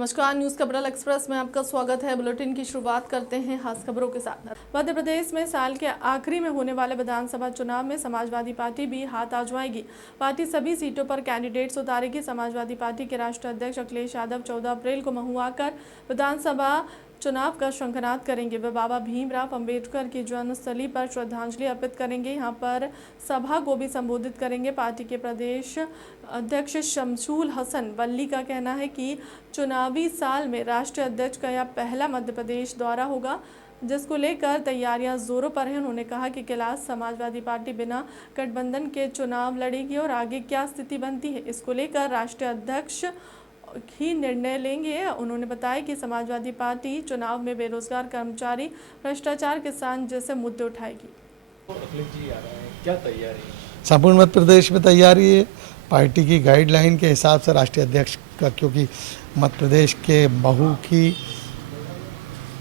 नमस्कार, news कबरल express में आपका स्वागत है। बुलेटिन की शुरुआत करते हैं खास खबरों के साथ। मध्य प्रदेश में साल के आखिरी में होने वाले विधानसभा चुनाव में समाजवादी पार्टी भी हाथ आजमाएगी। पार्टी सभी सीटों पर कैंडिडेट्स उतारेगी। समाजवादी पार्टी के राष्ट्रीय अध्यक्ष अखिलेश यादव 14 अप्रैल को महुआ आकर विधानसभा चुनाव का शंखनाद करेंगे। वे बाबा भीमराव अंबेडकर की जन्मस्थली पर श्रद्धांजलि अर्पित करेंगे। यहां पर सभा को भी संबोधित करेंगे। पार्टी के प्रदेश अध्यक्ष शमशुल हसन वल्ली का कहना है कि चुनावी साल में राष्ट्रीय अध्यक्ष का यह पहला मध्य प्रदेश दौरा होगा, जिसको लेकर तैयारियां जोरों पर हैं। उन्होंने कहा कि कैलाश समाजवादी पार्टी बिना गठबंधन के चुनाव लड़ेगी और आगे क्या स्थिति बनती है, इसको लेकर राष्ट्रीय अध्यक्ष ही निर्णय लेंगे। उन्होंने बताया कि समाजवादी पार्टी चुनाव में बेरोजगार कर्मचारी, भ्रष्टाचार, किसान जैसे मुद्दे उठाएगी। अखिलेश जी आ रहे हैं, क्या तैयारी है? संपूर्ण मध्य प्रदेश में तैयारी है। पार्टी की गाइडलाइन के हिसाब से राष्ट्रीय अध्यक्ष का, क्योंकि मध्य प्रदेश के महू की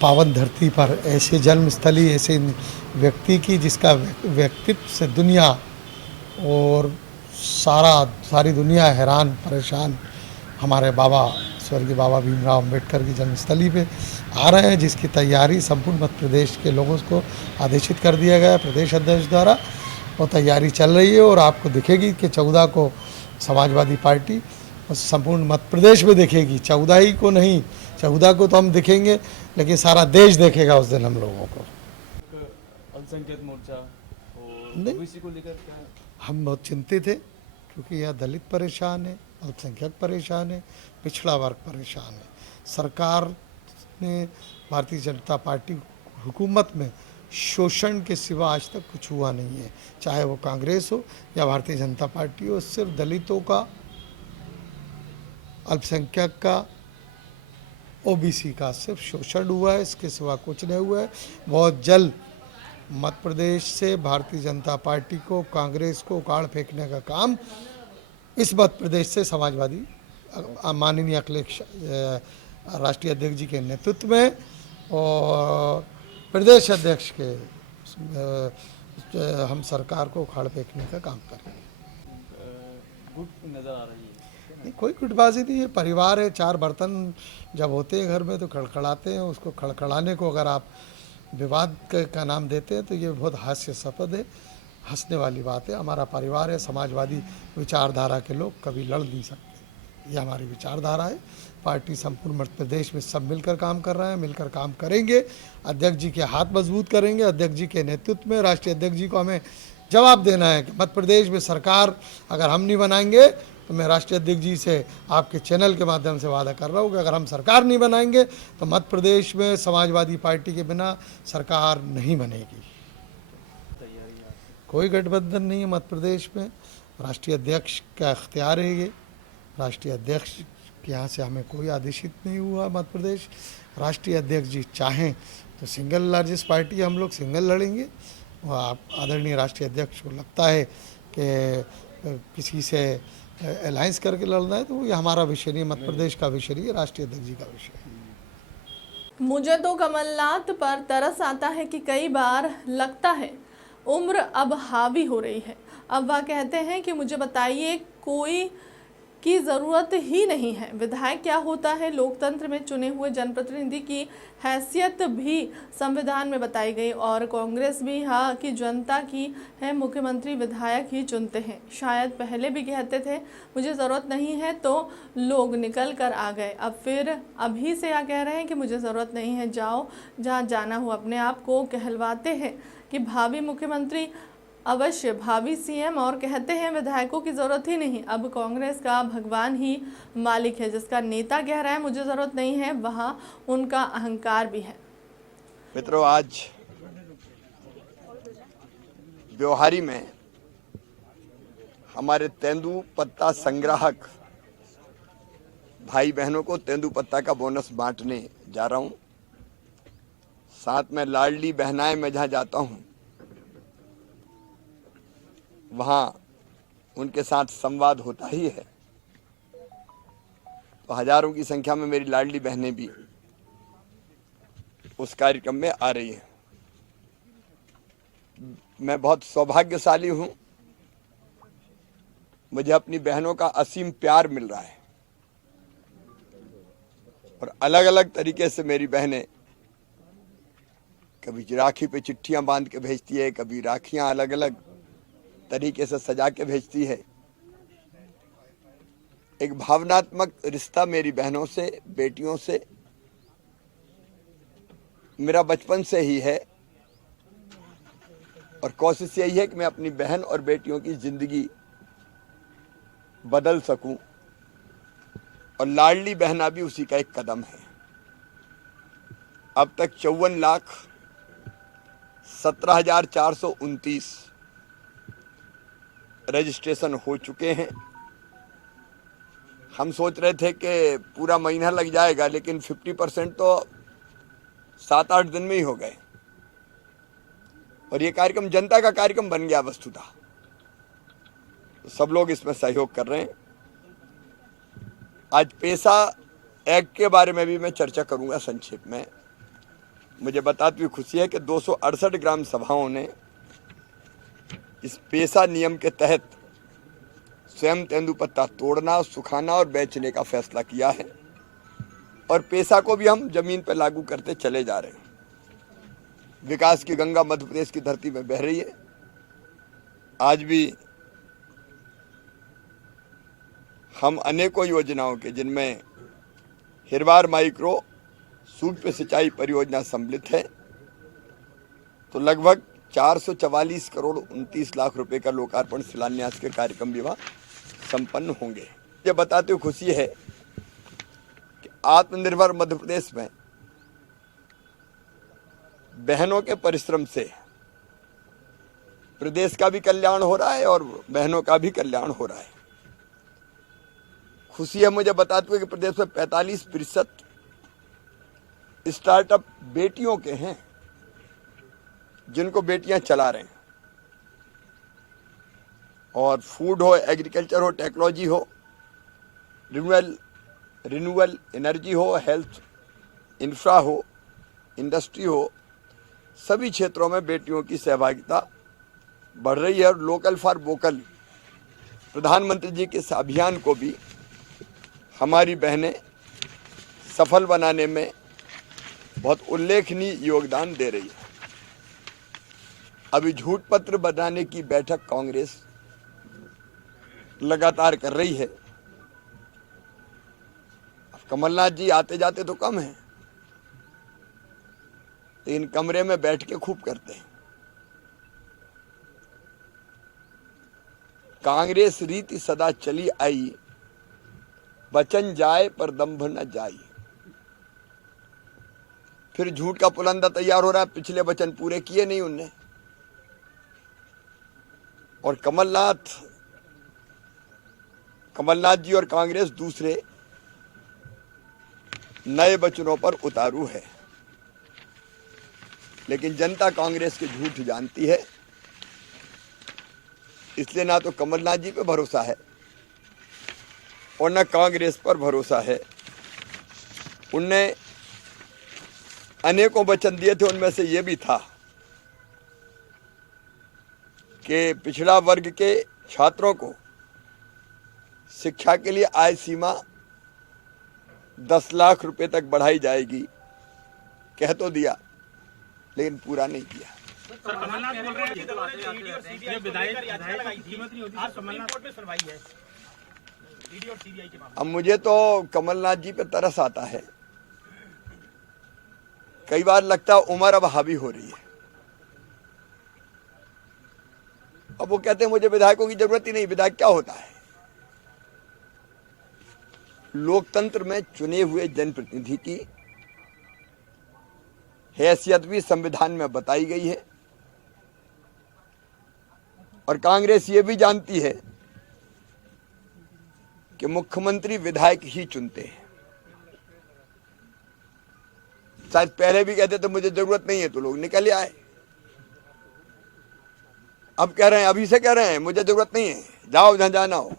पावन धरती पर ऐसे जन्मस्थली, ऐसे व्यक्ति की जिसका व्यक्तित्व से दुनिया और सारी दुनिया हैरान परेशान, हमारे बाबा स्वर्गीय बाबा भीमराव अंबेडकर की जन्मस्थली पे आ रहे हैं, जिसकी तैयारी संपूर्ण मध्य प्रदेश के लोगों को आदेशित कर दिया गया है प्रदेश अध्यक्ष द्वारा। वो तैयारी चल रही है और आपको दिखेगी कि 14 को समाजवादी पार्टी संपूर्ण मध्य प्रदेश में दिखेगी। 14 ही को नहीं, 14 को तो हम दिखेंगे, लेकिन सारा देश देखेगा उस दिन हम लोगों को। अल्पसंख्यक मोर्चा और ओबीसी को लेकर हम बहुत चिंतित थे, क्योंकि यह दलित परेशान है, अल्पसंख्यक परेशान है, पिछड़ा वर्ग परेशान है। सरकार ने, भारतीय जनता पार्टी हुकूमत में शोषण के सिवा आज तक कुछ हुआ नहीं है, चाहे वो कांग्रेस हो या भारतीय जनता पार्टी हो। सिर्फ दलितों का, अल्पसंख्यक का, ओबीसी का सिर्फ शोषण हुआ है, इसके सिवा कुछ नहीं हुआ है। बहुत जल्द मध्य प्रदेश से भारतीय जनता पार्टी को, कांग्रेस को उखाड़ फेंकने का काम इस मध्य प्रदेश से समाजवादी माननीय अखिलेश राष्ट्रीय अध्यक्ष जी के नेतृत्व में और प्रदेश अध्यक्ष के हम सरकार को उखाड़ फेंकने का काम करेंगे। गुट नजर आ रही है? नहीं, कोई गुटबाजी नहीं है। परिवार है, 4 बर्तन जब होते हैं घर में तो खड़खड़ाते हैं। उसको खड़खड़ाने को अगर आप विवाद का नाम देते हैं तो ये बहुत हास्यास्पद है, हंसने वाली बात है। हमारा परिवार है, समाजवादी विचारधारा के लोग कभी लड़ नहीं सकते, ये हमारी विचारधारा है। पार्टी संपूर्ण मध्य प्रदेश में सब मिलकर काम कर रहे हैं, मिलकर काम करेंगे। अध्यक्ष जी के हाथ मजबूत करेंगे, अध्यक्ष जी के नेतृत्व में। राष्ट्रीय अध्यक्ष जी को हमें जवाब देना है कि मध्य प्रदेश में सरकार अगर हम नहीं बनाएंगे तो मैं राष्ट्रीय अध्यक्ष जी से आपके चैनल के माध्यम से वादा कर रहा हूँ कि अगर हम सरकार नहीं बनाएंगे तो मध्य प्रदेश में समाजवादी पार्टी के बिना सरकार नहीं बनेगी। कोई गठबंधन नहीं है मध्य प्रदेश में। राष्ट्रीय अध्यक्ष का इख्तियार है ये। राष्ट्रीय अध्यक्ष के यहाँ से हमें कोई आदेशित नहीं हुआ मध्य प्रदेश। राष्ट्रीय अध्यक्ष जी चाहें तो सिंगल लार्जेस्ट पार्टी हम लोग सिंगल लड़ेंगे। और आप आदरणीय राष्ट्रीय अध्यक्ष को लगता है कि किसी से अलायंस करके लड़ना है तो ये हमारा विषय नहीं, मध्य प्रदेश का विषय नहीं है, राष्ट्रीय अध्यक्ष जी का विषय है। मुझे तो कमलनाथ पर तरस आता है कि कई बार लगता है उम्र अब हावी हो रही है। अब वह कहते हैं कि मुझे बताइए, कोई की ज़रूरत ही नहीं है। विधायक क्या होता है? लोकतंत्र में चुने हुए जनप्रतिनिधि की हैसियत भी संविधान में बताई गई और कांग्रेस भी यहाँ की जनता की है, मुख्यमंत्री विधायक ही चुनते हैं। शायद पहले भी कहते थे मुझे ज़रूरत नहीं है तो लोग निकल कर आ गए, अब फिर अभी से क्या कह रहे हैं कि मुझे ज़रूरत नहीं है, जाओ जहाँ जाना हो। अपने आप को कहलवाते हैं कि भावी मुख्यमंत्री, अवश्य भावी सीएम, और कहते हैं विधायकों की ज़रूरत ही नहीं। अब कांग्रेस का भगवान ही मालिक है, जिसका नेता कह रहा है मुझे ज़रूरत नहीं है, वहाँ उनका अहंकार भी है। मित्रों, आज ब्योहारी में हमारे तेंदू पत्ता संग्राहक भाई बहनों को तेंदू पत्ता का बोनस बांटने जा रहा हूं। साथ में लाडली बहनाएं मैं जहां जाता हूं वहां उनके साथ संवाद होता ही है। तो हजारों की संख्या में मेरी लाडली बहनें भी उस कार्यक्रम में आ रही हैं। मैं बहुत सौभाग्यशाली हूं, मुझे अपनी बहनों का असीम प्यार मिल रहा है। और अलग अलग तरीके से मेरी बहनें कभी राखी पे चिट्ठियां बांध के भेजती है, कभी राखियां अलग अलग तरीके से सजा के भेजती है। एक भावनात्मक रिश्ता मेरी बहनों से, बेटियों से मेरा बचपन से ही है और कोशिश यही है कि मैं अपनी बहन और बेटियों की जिंदगी बदल सकूं और लाडली बहना भी उसी का एक कदम है। अब तक 54,17,429 रजिस्ट्रेशन हो चुके हैं। हम सोच रहे थे कि पूरा महीना लग जाएगा, लेकिन 50% तो 7-8 दिन में ही हो गए और ये कार्यक्रम जनता का कार्यक्रम बन गया वस्तुतः। तो सब लोग इसमें सहयोग कर रहे हैं। आज पेशा एक्ट के बारे में भी मैं चर्चा करूंगा संक्षेप में। मुझे बताते हुए खुशी है कि 268 ग्राम सभाओं ने इस पेशा नियम के तहत स्वयं तेंदुपत्ता तोड़ना, सुखाना और बेचने का फैसला किया है और पेशा को भी हम जमीन पर लागू करते चले जा रहे हैं। विकास की गंगा मध्य प्रदेश की धरती में बह रही है। आज भी हम अनेकों योजनाओं के, जिनमें हिरवार माइक्रो सूक्ष्म सिंचाई परियोजना सम्मिलित है, तो लगभग 444 करोड़ 29 लाख रुपए का लोकार्पण शिलान्यास के कार्यक्रम भी वहां संपन्न होंगे। ये बताते हुए खुशी है कि आत्मनिर्भर मध्य प्रदेश में बहनों के परिश्रम से प्रदेश का भी कल्याण हो रहा है और बहनों का भी कल्याण हो रहा है। खुशी है मुझे बताते हुए कि प्रदेश में 45% स्टार्टअप बेटियों के हैं, जिनको बेटियां चला रहे हैं। और फूड हो, एग्रीकल्चर हो, टेक्नोलॉजी हो, रिन्यूएबल एनर्जी हो, हेल्थ इंफ्रा हो, इंडस्ट्री हो, सभी क्षेत्रों में बेटियों की सहभागिता बढ़ रही है। और लोकल फॉर वोकल प्रधानमंत्री जी के इस अभियान को भी हमारी बहनें सफल बनाने में बहुत उल्लेखनीय योगदान दे रही है। अभी झूठ पत्र बनाने की बैठक कांग्रेस लगातार कर रही है। कमलनाथ जी आते जाते तो कम है, लेकिन कमरे में बैठ के खूब करते हैं। कांग्रेस रीति सदा चली आई, वचन जाए पर दंभ न जाई। फिर झूठ का पुलंदा तैयार हो रहा है, पिछले वचन पूरे किए नहीं उनने। और कमलनाथ जी और कांग्रेस दूसरे नए वचनों पर उतारू है, लेकिन जनता कांग्रेस के झूठ जानती है। इसलिए ना तो कमलनाथ जी पे भरोसा है और ना कांग्रेस पर भरोसा है। उनने अनेकों वचन दिए थे, उनमें से ये भी था कि पिछड़ा वर्ग के छात्रों को शिक्षा के लिए आय सीमा 10 लाख रुपए तक बढ़ाई जाएगी। कह तो दिया, लेकिन पूरा नहीं किया। अब मुझे तो कमलनाथ जी पे तरस आता है। कई बार लगता है उम्र अब हावी हो रही है। अब वो कहते हैं मुझे विधायकों की जरूरत ही नहीं। विधायक क्या होता है? लोकतंत्र में चुने हुए जनप्रतिनिधि की हैसियत भी संविधान में बताई गई है और कांग्रेस ये भी जानती है कि मुख्यमंत्री विधायक ही चुनते हैं। शायद पहले भी कहते थे मुझे जरूरत नहीं है, तो लोग निकल आए। अब कह रहे हैं, अभी से कह रहे हैं मुझे जरूरत नहीं है, जाओ जहां जाना हो।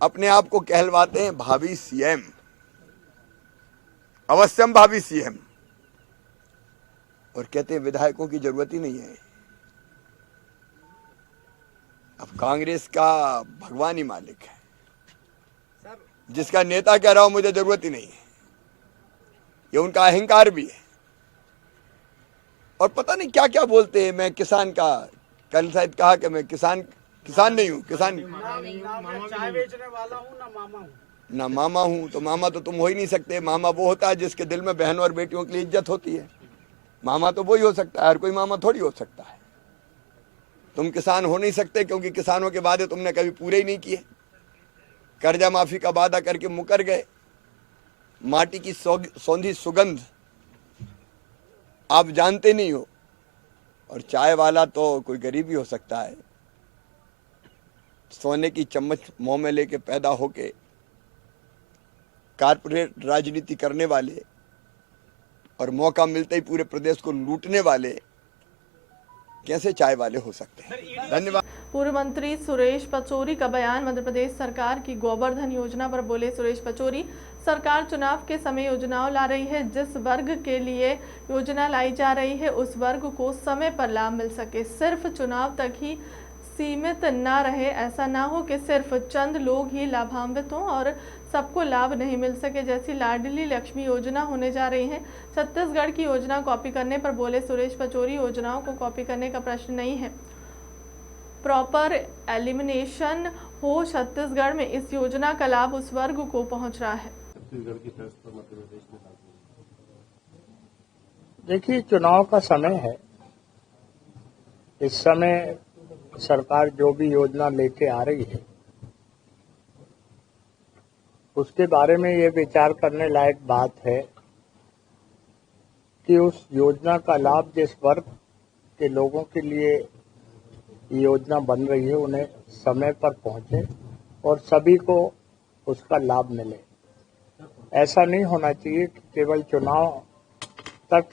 अपने आप को कहलवाते हैं भावी सीएम, अवश्यम भावी सीएम, और कहते हैं विधायकों की जरूरत ही नहीं है। अब कांग्रेस का भगवान ही मालिक है। जिसका नेता कह रहा हो मुझे जरूरत ही नहीं है, ये उनका अहंकार भी है। और पता नहीं क्या क्या बोलते हैं, मैं किसान का, कल शायद कहा कि मैं किसान नहीं हूँ, किसान चाय बेचने वाला हूँ ना मामा हूँ। ना मामा हूँ, तो मामा तो तुम हो ही नहीं सकते। मामा वो होता है जिसके दिल में बहनों और बेटियों के लिए इज्जत होती है। मामा तो वही हो सकता है, हर कोई मामा थोड़ी हो सकता है। तुम किसान हो नहीं सकते क्योंकि किसानों के वादे तुमने कभी पूरे ही नहीं किए। कर्जा माफी का वादा करके मुकर गए। माटी की सौंधी सुगंध आप जानते नहीं हो। और चाय वाला तो कोई गरीब ही हो सकता है। सोने की चम्मच मुंह में लेके पैदा होके कारपोरेट राजनीति करने वाले और मौका मिलते ही पूरे प्रदेश को लूटने वाले कैसे चाय वाले हो सकते हैं। धन्यवाद। पूर्व मंत्री सुरेश पचौरी का बयान। मध्य प्रदेश सरकार की गोवर्धन योजना पर बोले सुरेश पचौरी, सरकार चुनाव के समय योजनाओं ला रही है। जिस वर्ग के लिए योजना लाई जा रही है उस वर्ग को समय पर लाभ मिल सके, सिर्फ चुनाव तक ही सीमित ना रहे। ऐसा ना हो कि सिर्फ चंद लोग ही लाभान्वित हों और सबको लाभ नहीं मिल सके, जैसी लाडली लक्ष्मी योजना होने जा रही है। छत्तीसगढ़ की योजना कॉपी करने पर बोले सुरेश पचौरी, योजनाओं को कॉपी करने का प्रश्न नहीं है, प्रॉपर एलिमिनेशन हो। छत्तीसगढ़ में इस योजना का लाभ उस वर्ग को पहुंच रहा है। देखिए, चुनाव का समय है। इस समय सरकार जो भी योजना लेके आ रही है उसके बारे में ये विचार करने लायक बात है कि उस योजना का लाभ जिस वर्ग के लोगों के लिए योजना बन रही है उन्हें समय पर पहुंचे और सभी को उसका लाभ मिले। ऐसा नहीं होना चाहिए कि केवल चुनाव तक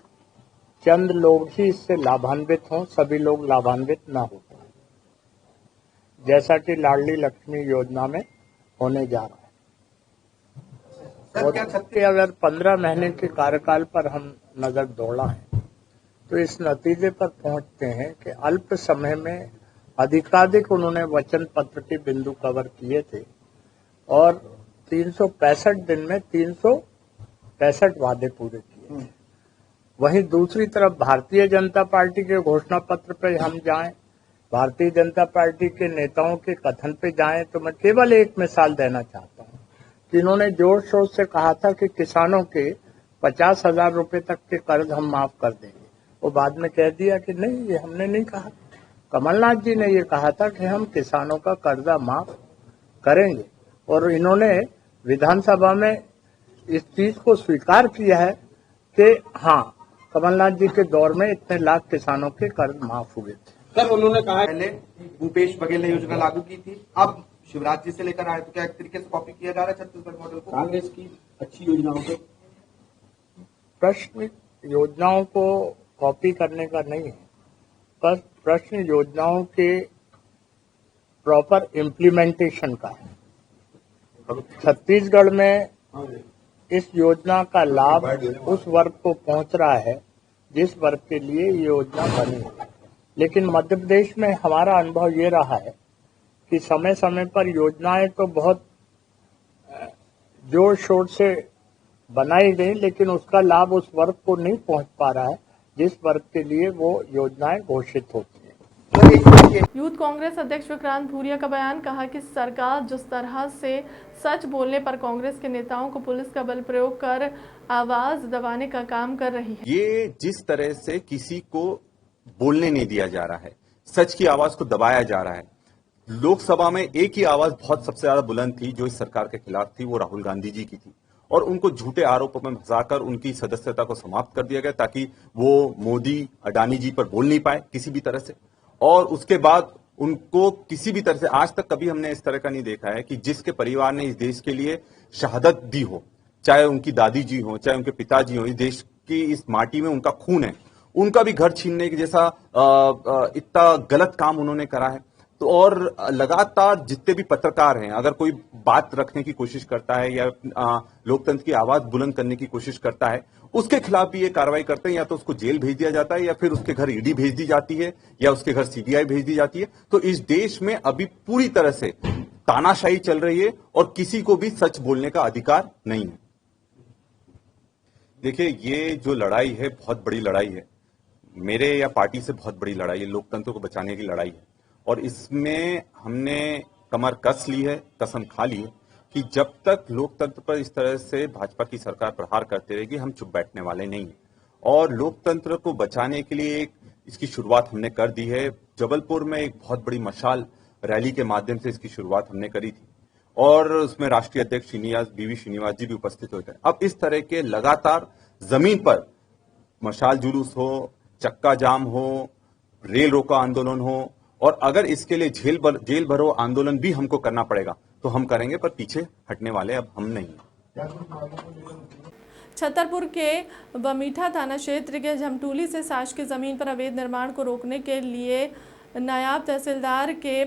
चंद लोग ही इससे लाभान्वित हों, सभी लोग लाभान्वित ना हो, जैसा कि लाडली लक्ष्मी योजना में होने जा रहा है। और अगर 15 महीने के कार्यकाल पर हम नजर दौड़ा है तो इस नतीजे पर पहुंचते हैं कि अल्प समय में अधिकाधिक उन्होंने वचन पत्र के बिंदु कवर किए थे और 365 दिन में 365 वादे पूरे किए। वहीं दूसरी तरफ भारतीय जनता पार्टी के घोषणा पत्र पे हम जाएं, भारतीय जनता पार्टी के नेताओं के कथन पे जाएं, तो मैं केवल एक मिसाल देना चाहता हूं कि इन्होंने जोर शोर से कहा था कि किसानों के 50,000 रुपए तक के कर्ज हम माफ कर देंगे। वो बाद में कह दिया कि नहीं, ये हमने नहीं कहा। कमलनाथ जी ने ये कहा था कि हम किसानों का कर्जा माफ करेंगे और इन्होंने विधानसभा में इस चीज को स्वीकार किया है कि हाँ, कमलनाथ जी के दौर में इतने लाख किसानों के कर्ज माफ हुए थे। सर, उन्होंने कहा पहले भूपेश बघेल ने योजना लागू की थी, अब शिवराज जी से लेकर आए, तो क्या एक तरीके से कॉपी किया जा रहा है छत्तीसगढ़ मॉडल को? कांग्रेस की अच्छी योजनाओं को प्रश्न योजनाओं को कॉपी करने का नहीं है, पर प्रश्न योजनाओं के प्रॉपर इम्प्लीमेंटेशन का है। छत्तीसगढ़ में इस योजना का लाभ उस वर्ग को पहुंच रहा है जिस वर्ग के लिए ये योजना बनी है, लेकिन मध्य प्रदेश में हमारा अनुभव ये रहा है कि समय समय पर योजनाएं तो बहुत जोर शोर से बनाई गई, लेकिन उसका लाभ उस वर्ग को नहीं पहुंच पा रहा है जिस वर्ग के लिए वो योजनाएं घोषित होती है। यूथ कांग्रेस अध्यक्ष विक्रांत भूरिया का बयान। कहा कि सरकार जिस तरह से सच बोलने पर कांग्रेस के नेताओं को पुलिस का बल प्रयोग कर आवाज दबाने का काम कर रही है। ये जिस तरह से किसी को बोलने नहीं दिया जा रहा है, सच की आवाज को दबाया जा रहा है। लोकसभा में एक ही आवाज बहुत सबसे ज्यादा बुलंद थी जो इस सरकार के खिलाफ थी, वो राहुल गांधी जी की थी, और उनको झूठे आरोपों में फंसाकर उनकी सदस्यता को समाप्त कर दिया गया ताकि वो मोदी अडानी जी पर बोल नहीं पाए किसी भी तरह से। और उसके बाद उनको किसी भी तरह से आज तक कभी हमने इस तरह का नहीं देखा है कि जिसके परिवार ने इस देश के लिए शहादत दी हो, चाहे उनकी दादी जी हो, चाहे उनके पिताजी हो, इस देश की इस माटी में उनका खून है, उनका भी घर छीनने के जैसा इतना गलत काम उन्होंने करा है। तो और लगातार जितने भी पत्रकार हैं, अगर कोई बात रखने की कोशिश करता है या लोकतंत्र की आवाज बुलंद करने की कोशिश करता है, उसके खिलाफ भी ये कार्रवाई करते हैं। या तो उसको जेल भेज दिया जाता है या फिर उसके घर ईडी भेज दी जाती है या उसके घर सीबीआई भेज दी जाती है। तो इस देश में अभी पूरी तरह से तानाशाही चल रही है और किसी को भी सच बोलने का अधिकार नहीं है। देखिए, ये जो लड़ाई है बहुत बड़ी लड़ाई है, मेरे या पार्टी से बहुत बड़ी लड़ाई है, लोकतंत्र को बचाने की लड़ाई है। और इसमें हमने कमर कस ली है, कसम खा ली है कि जब तक लोकतंत्र पर इस तरह से भाजपा की सरकार प्रहार करते रहेगी, हम चुप बैठने वाले नहीं हैं। और लोकतंत्र को बचाने के लिए इसकी शुरुआत हमने कर दी है। जबलपुर में एक बहुत बड़ी मशाल रैली के माध्यम से इसकी शुरुआत हमने करी थी और उसमें राष्ट्रीय अध्यक्ष बीवी श्रीनिवास जी भी उपस्थित हुए थे। अब इस तरह के लगातार जमीन पर मशाल जुलूस हो, चक्का जाम हो, रेल रोको आंदोलन हो, और अगर इसके लिए जेल भरो आंदोलन भी हमको करना पड़ेगा तो हम करेंगे, पर पीछे हटने वाले अब हम नहीं हैं। छतरपुर के बमीठा थाना क्षेत्र के झमटूली से साश की जमीन पर अवैध निर्माण को रोकने के लिए नायब तहसीलदार के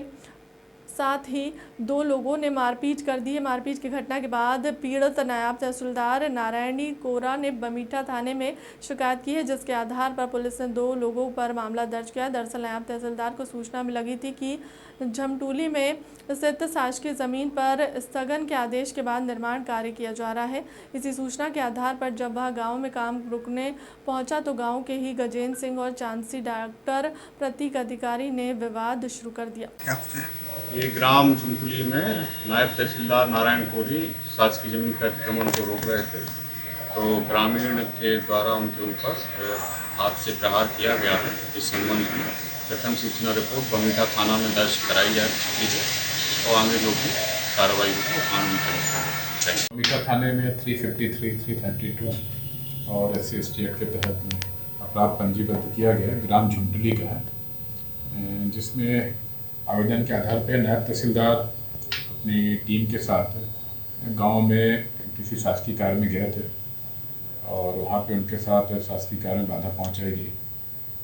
साथ ही 2 लोगों ने मारपीट कर दी है। मारपीट की घटना के बाद पीड़ित नायब तहसीलदार नारायणी कोरा ने बमीठा थाने में शिकायत की है, जिसके आधार पर पुलिस ने 2 लोगों पर मामला दर्ज किया। दरअसल नायब तहसीलदार को सूचना में लगी थी कि झमटूली में स्थित साश की जमीन पर स्थगन के आदेश के बाद निर्माण कार्य किया जा रहा है। इसी सूचना के आधार पर जब वह गांव में काम रुकने पहुंचा तो गांव के ही गजेंद्र सिंह और चांदसी डॉक्टर प्रतीक अधिकारी ने विवाद शुरू कर दिया। ये ग्राम झुमकुली में नायब तहसीलदार नारायण कोरी सास की जमीन के अतिक्रमण को रोक रहे थे, तो ग्रामीण के द्वारा उनके ऊपर हाथ से प्रहार किया गया है। इस संबंध में प्रथम सूचना रिपोर्ट बमीठा थाना में दर्ज कराई जा चुकी है और आगे जो भी कार्रवाई होगी कानून के अनुसार। बमीठा थाने में 353, 332 और SC एक्ट के तहत अपराध पंजीबद्ध किया गया ग्राम झुमटुली का है, जिसमें आवेदन के आधार पर नायब तहसीलदार अपनी टीम के साथ गांव में किसी शासकीय कार्य में गए थे और वहां पे उनके साथ शासकीय कार्य में बाधा पहुंचाई गई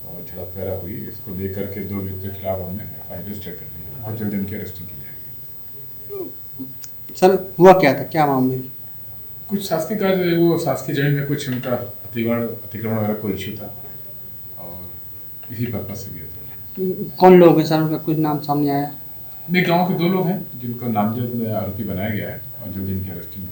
और झड़प वगैरह हुई। इसको लेकर के 2 व्यक्तियों के खिलाफ हमने FIR रजिस्टर कर दी है। बहुत जल्द इनकी अरेस्टिंग की जाएगी। सर हुआ क्या था, क्या मामले? कुछ शासकीय कार्य, वो शासकीय जमीन में कुछ उनका अतिक्रमण वगैरह कोई इश्यू था और इसी पर्पज से गया था। कौन लोग हैं सर, उनका कुछ नाम सामने आया? नहीं, गांव के 2 लोग हैं जिनको नामजद आरोपी बनाया गया है और जल्द इनकी अरेस्टिंग की।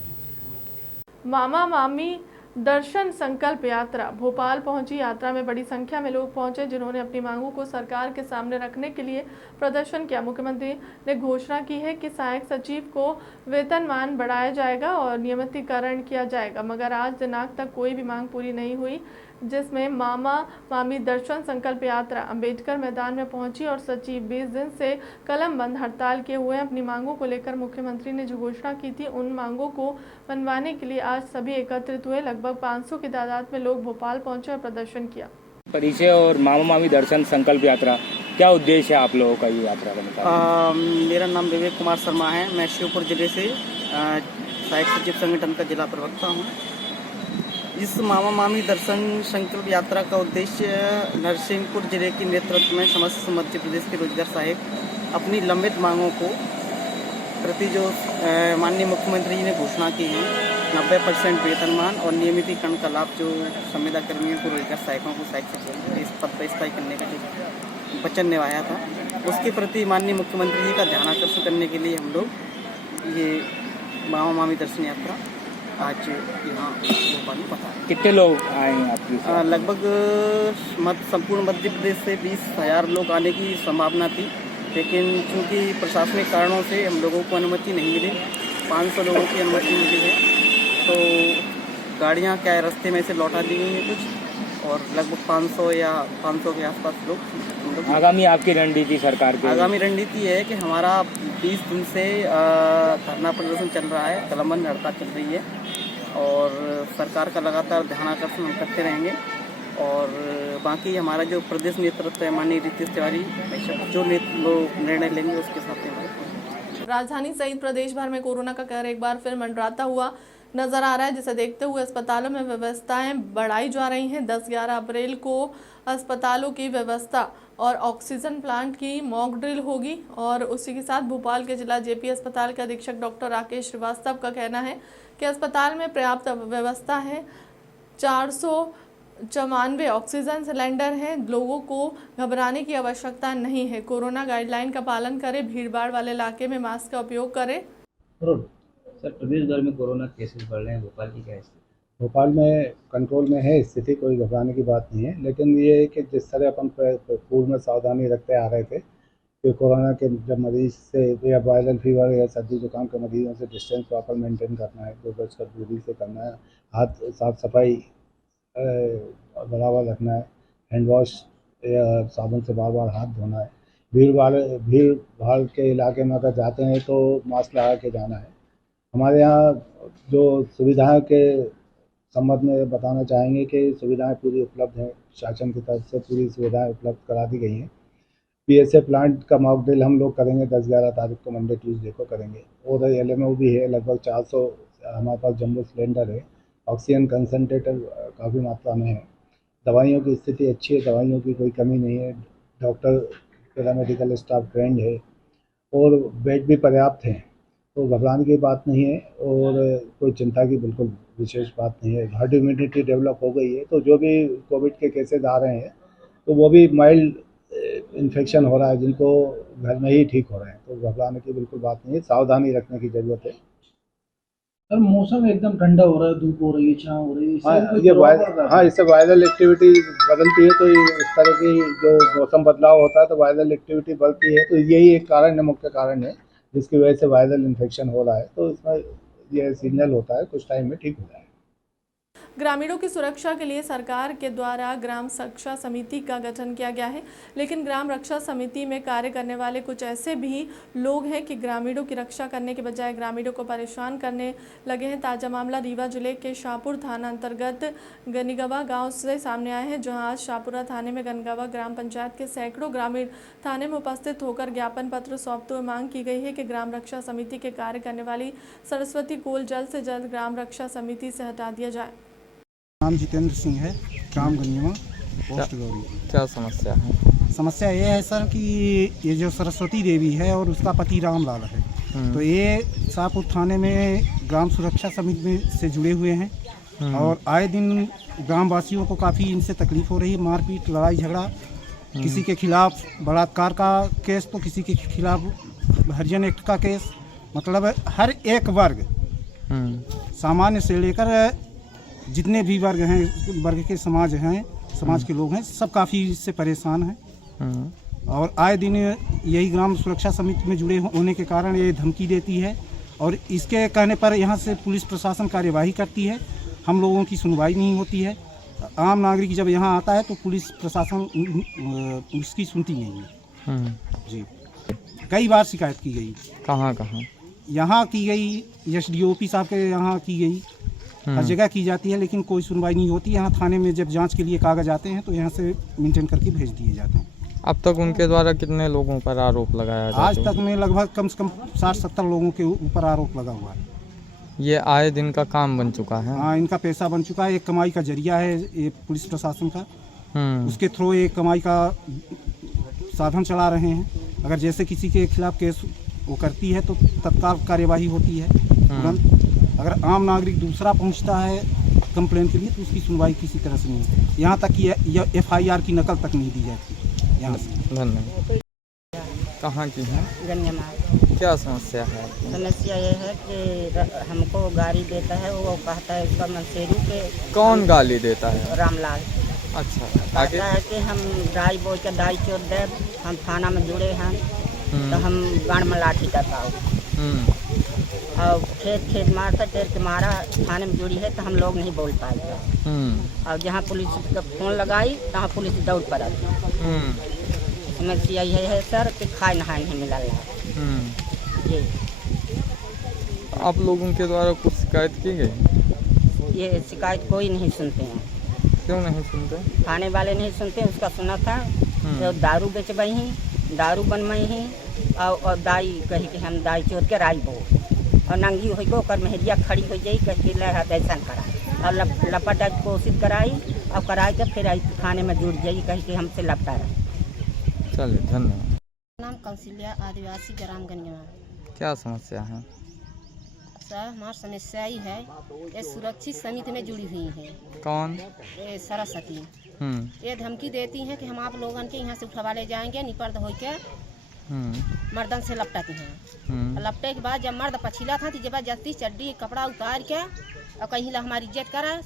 मामा मामी दर्शन संकल्प यात्रा भोपाल पहुंची। यात्रा में बड़ी संख्या में लोग पहुंचे, जिन्होंने अपनी मांगों को सरकार के सामने रखने के लिए प्रदर्शन किया। मुख्यमंत्री ने घोषणा की है कि सहायक सचिव को वेतनमान बढ़ाया जाएगा और नियमितीकरण किया जाएगा, मगर आज दिनांक तक कोई भी मांग पूरी नहीं हुई, जिसमें मामा मामी दर्शन संकल्प यात्रा अंबेडकर मैदान में पहुंची और सचिव 20 दिन से कलम बंद हड़ताल किए हुए अपनी मांगों को लेकर मुख्यमंत्री ने जो घोषणा की थी, उन मांगों को मनवाने के लिए आज सभी एकत्रित हुए। लगभग 500 की तादाद में लोग भोपाल पहुंचे और प्रदर्शन किया। परिचय और मामा मामी दर्शन संकल्प यात्रा, क्या उद्देश्य है आप लोगों का ये यात्रा का? मेरा नाम विवेक कुमार शर्मा है। मैं श्योपुर जिले से सहायक सचिव संगठन का जिला प्रवक्ता हूँ। इस मामा मामी दर्शन संकल्प यात्रा का उद्देश्य नरसिंहपुर जिले के नेतृत्व में समस्त मध्य प्रदेश के रोजगार सहायक अपनी लंबित मांगों को प्रति जो माननीय मुख्यमंत्री जी ने घोषणा की है 90% वेतनमान और नियमितीकरण का लाभ जो संविदा कर्मियों को रोजगार सहायकों को सहायक सचिव इस पद पर स्थायी करने का जो वचन निभाया था, उसके प्रति माननीय मुख्यमंत्री जी का ध्यान आकर्षण करने के लिए हम लोग ये मामा मामी दर्शन यात्रा आज यहाँ भोपाल में बता। कितने लोग आए हैं आपकी? लगभग संपूर्ण मध्य प्रदेश से 20,000 लोग आने की संभावना थी, लेकिन चूंकि प्रशासनिक कारणों से हम लोगों को अनुमति नहीं मिली। 500 लोगों की अनुमति मिली है, तो गाड़ियाँ क्या है रास्ते में से लौटा दी गई हैं कुछ, और लगभग 500 या 500 के आसपास लोग। आगामी आपकी रणनीति सरकार की? आगामी रणनीति है कि हमारा 20 दिन से धरना प्रदर्शन चल रहा है, कलमबंद हड़ताल चल रही है और सरकार का लगातार ध्यान आकर्षण हम करते रहेंगे। और बाकी हमारा जो प्रदेश नेतृत्व है माननीय रितेश तिवारी जो निर्णय लेंगे उसके साथ हमारे। राजधानी सहित प्रदेश भर में कोरोना का कहर एक बार फिर मंडराता हुआ नजर आ रहा है, जिसे देखते हुए अस्पतालों में व्यवस्थाएं बढ़ाई जा रही हैं। 10-11 अप्रैल को अस्पतालों की व्यवस्था और ऑक्सीजन प्लांट की मॉक ड्रिल होगी और उसी के साथ भोपाल के जिला JP अस्पताल के अधीक्षक डॉक्टर राकेश श्रीवास्तव का कहना है कि अस्पताल में पर्याप्त व्यवस्था है। 400 94 ऑक्सीजन सिलेंडर हैं। लोगों को घबराने की आवश्यकता नहीं है। कोरोना गाइडलाइन का पालन करें। भीड़भाड़ वाले इलाके में मास्क का उपयोग करें। सर, प्रदेश भर में कोरोना केसेस बढ़ रहे हैं, भोपाल की क्या स्थिति? भोपाल में कंट्रोल में है स्थिति, कोई घबराने की बात नहीं है। लेकिन ये है कि जिस तरह अपन पूर्व में सावधानी रखते आ रहे थे कि कोरोना के जब मरीज से या वायरल फीवर या सर्दी जुकाम के मरीजों से डिस्टेंस प्रॉपर मेंटेन करना है, 2 गज की दूरी से करना है, हाथ साफ सफाई बराबर रखना है, हैंड वॉश या साबुन से बार बार हाथ धोना है, भीड़ भाड़ के इलाके में अगर जाते हैं तो मास्क लगा के जाना है। हमारे यहाँ जो सुविधाओं के संबंध में बताना चाहेंगे कि सुविधाएं पूरी उपलब्ध हैं। शासन की तरफ से पूरी सुविधाएं उपलब्ध करा दी गई हैं। PSA प्लांट का मॉक ड्रिल हम लोग करेंगे 10-11 तारीख को, मंडे ट्यूसडे को करेंगे। और LMO भी है, लगभग 400 हमारे पास जम्बो सिलेंडर है। ऑक्सीजन कंसनट्रेटर काफ़ी मात्रा में है। दवाइयों की स्थिति अच्छी है, दवाइयों की कोई कमी नहीं है। डॉक्टर, पैरामेडिकल स्टाफ ट्रेंड है और बेड भी पर्याप्त हैं, तो घबराने की बात नहीं है और कोई चिंता की बिल्कुल विशेष बात नहीं है। हर्ड इम्यूनिटी डेवलप हो गई है, तो जो भी कोविड के केसेस आ रहे हैं तो वो भी माइल्ड इन्फेक्शन हो रहा है, जिनको घर में ही ठीक हो रहे हैं, तो घबराने की बिल्कुल बात नहीं है। सावधानी रखने की ज़रूरत है। सर, मौसम एकदम ठंडा हो रहा है, धूप हो रही है, छाँव हो रही है, इससे वायरल एक्टिविटी बदलती है, तो इस तरह की जो मौसम बदलाव होता है तो वायरल एक्टिविटी बढ़ती है, तो यही एक कारण है, मुख्य कारण है जिसकी वजह से वायरल इन्फेक्शन हो रहा है। तो इसमें यह सिग्नल होता है, कुछ टाइम में ठीक हो जाएगा। ग्रामीणों की सुरक्षा के लिए सरकार के द्वारा ग्राम रक्षा समिति का गठन किया गया है, लेकिन ग्राम रक्षा समिति में कार्य करने वाले कुछ ऐसे भी लोग हैं कि ग्रामीणों की रक्षा करने के बजाय ग्रामीणों को परेशान करने लगे हैं। ताज़ा मामला रीवा जिले के शाहपुर थाना अंतर्गत गनीगवा गांव से सामने आए हैं, जहां आज शाहपुरा थाने में गनीगवा ग्राम पंचायत के सैकड़ों ग्रामीण थाने में उपस्थित होकर ज्ञापन पत्र सौंपते हुए मांग की गई है कि ग्राम रक्षा समिति के कार्य करने वाली सरस्वती कोल जल्द से जल्द ग्राम रक्षा समिति से हटा दिया जाए। नाम जितेंद्र सिंह है, ग्राम गनीवा, पोस्ट गौरी। क्या समस्या है? समस्या ये है सर कि ये जो सरस्वती देवी है और उसका पति रामलाल है, तो ये शाहपुर थाने में ग्राम सुरक्षा समिति में से जुड़े हुए हैं और आए दिन ग्राम वासियों को काफ़ी इनसे तकलीफ हो रही है। मारपीट, लड़ाई झगड़ा, किसी के खिलाफ बलात्कार का केस तो किसी के खिलाफ हरिजन एक्ट का केस, मतलब हर एक वर्ग, सामान्य से लेकर जितने भी वर्ग हैं, वर्ग के समाज हैं, समाज के लोग हैं, सब काफ़ी इससे परेशान हैं। और आए दिन यही ग्राम सुरक्षा समिति में जुड़े होने के कारण ये धमकी देती है और इसके कहने पर यहाँ से पुलिस प्रशासन कार्यवाही करती है। हम लोगों की सुनवाई नहीं होती है। आम नागरिक जब यहाँ आता है तो पुलिस प्रशासन उसकी सुनती नहीं है। जी, कई बार शिकायत की गई। कहाँ? यहाँ की गई, SDOP साहब के यहाँ की गई, हर जगह की जाती है, लेकिन कोई सुनवाई नहीं होती। यहाँ थाने में जब जांच के लिए कागज आते हैं तो यहाँ से मेंटेन करके भेज दिए जाते हैं। अब तक उनके द्वारा कितने लोगों पर आरोप लगाया जाता है? आज तक में लगभग कम से कम 60-70 लोगों के ऊपर आरोप लगा हुआ है। ये आए दिन का काम बन चुका है। हाँ, इनका पैसा बन चुका है, एक कमाई का जरिया है ये पुलिस प्रशासन का। उसके थ्रू एक कमाई का साधन चला रहे हैं। अगर जैसे किसी के खिलाफ केस वो करती है तो तत्काल कार्यवाही होती है तुरंत। अगर आम नागरिक दूसरा पहुंचता है कंप्लेन के लिए तो उसकी सुनवाई किसी तरह से नहीं होती। यहाँ तक कि FIR की नकल तक नहीं दी जाती यहाँ से। धन्यवाद। कहाँ की है? गन्यमा। क्या समस्या है? समस्या ये है कि हमको गाली देता है, वो कहता है उसका मंसेरू के। कौन गाली देता है? रामलाल। अच्छा, कहता है कि हम दाई बोल के दाई चोर दे, हम थाना में जुड़े हैं तो हम गाड़ में लाठी करता और खेत मारता टेर के मारा, थाने में जुड़ी है तो हम लोग नहीं बोल पाए। और जहाँ पुलिस का फोन लगाई तहाँ पुलिस दौड़ पर आती। समस्या यही है सर कि खाए नहाए नहीं मिला जी। आप लोगों के द्वारा कुछ शिकायत की गई? ये शिकायत कोई नहीं सुनते हैं। क्यों नहीं सुनते? थाने वाले नहीं सुनते। उसका सुना था तो दारू बेचबई ही, दारू बनवाई ही और दाई कही कि हम दाई चोर के राई बो और नंगी हो गो कर मेहरिया खड़ी हो जाई कही ऐसा करा और लपटा की कोशिश कराई और कराई तो फिर आई थाने में जुड़ जाई कही कि हमसे लपटा रहे। चलिए, धन्यवाद। नाम कौशल्या, आदिवासी, ग्राम गनीवा। क्या समस्या है? हमारी समस्या ही है, ये सुरक्षित समिति में जुड़ी हुई है। कौन? ये सरस्वती। ये धमकी देती हैं कि हम आप लोगों के यहाँ से उठवा ले जाएंगे, निपर्द होके मर्दन से लपटती हैं। लपटे के बाद जब मर्द पछिला था तो जबरदस्ती चड्डी कपड़ा उतार के और कहीं ला हमारी इज्जत करा,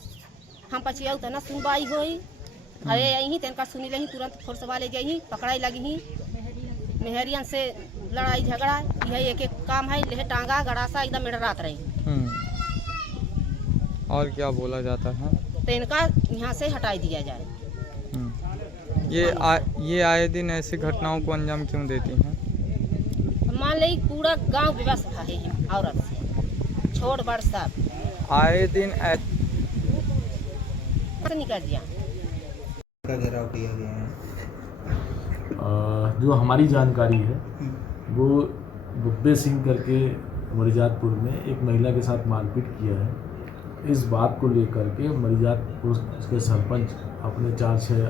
हम पछिया उतना सुनवाई हुई, अरे यही तेनका सुनी रही, तुरंत फोर्स वाले गई पकड़ाई लगी ही, मेहरियन से लड़ाई झगड़ा, यही एक काम है, लेहे टांगा गड़ासा एकदम मिडरात रही। और क्या बोला जाता है? तो इनका यहाँ से हटाई दिया जाए। ये आए दिन ऐसी घटनाओं को अंजाम क्यों देती हैं? मान ली पूरा गांव व्यवस्था है औरत से, छोड़ बड़ सब आए दिन निकल दिया। घेराव किया गया है। जो हमारी जानकारी है वो बुब्बे सिंह करके मरिजातपुर में एक महिला के साथ मारपीट किया है। इस बात को लेकर के मरिजातपुर के सरपंच अपने 4-6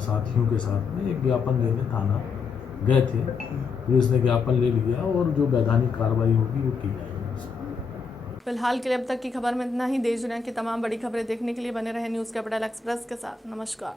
साथियों के साथ में एक ज्ञापन लेने थाना गए थे। पुलिस ने ज्ञापन ले लिया और जो वैधानिक कार्रवाई होगी वो की जाएगी। फिलहाल के लिए अब तक की खबर में इतना ही। देश दुनिया की तमाम बड़ी खबरें देखने के लिए बने रहे न्यूज़ कैपिटल एक्सप्रेस के साथ। नमस्कार।